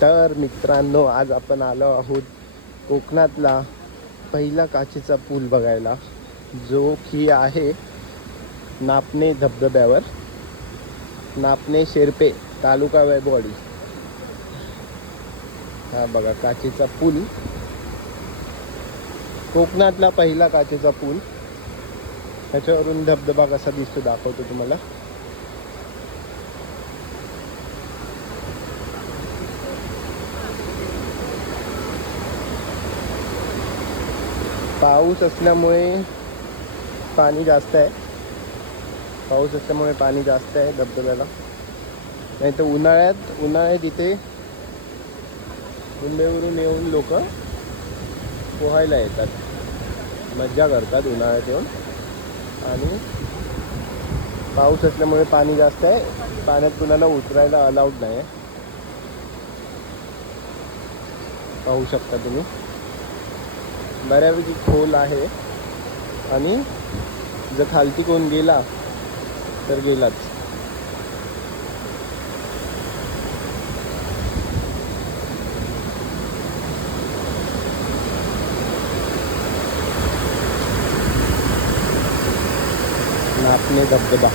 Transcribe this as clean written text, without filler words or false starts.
तर मित्रांनो, आज आपण आलो आहोत कोकणातला पहिला काचेचा पूल बघायला, जो की आहे नापणे धबधब्यावर. नापणे शेरपे, तालुका वैभववाडी. हा बघा काचेचा पूल, कोकणातला पहिला काचेचा पूल. त्याच्यावरून धबधबा कसा दिसतो दाखवतो तुम्हाला. पाऊस असल्यामुळे पाणी जास्त आहे. पाणी जास्त आहे धबधब्याला. नाही तर उन्हाळ्यात इथे मुंबईवरून येऊन लोक पोहायला येतात, मज्जा करतात उन्हाळ्यात येऊन. आणि पाऊस असल्यामुळे पाणी जास्त आहे, पाण्यात कुणाला उतरायला अलाउड नाही आहे. पाहू शकता तुम्ही, बऱ्यापैकी खोल आहे. आणि जर खालती कोण गेला तर गेलाच. नापणे धबधबा.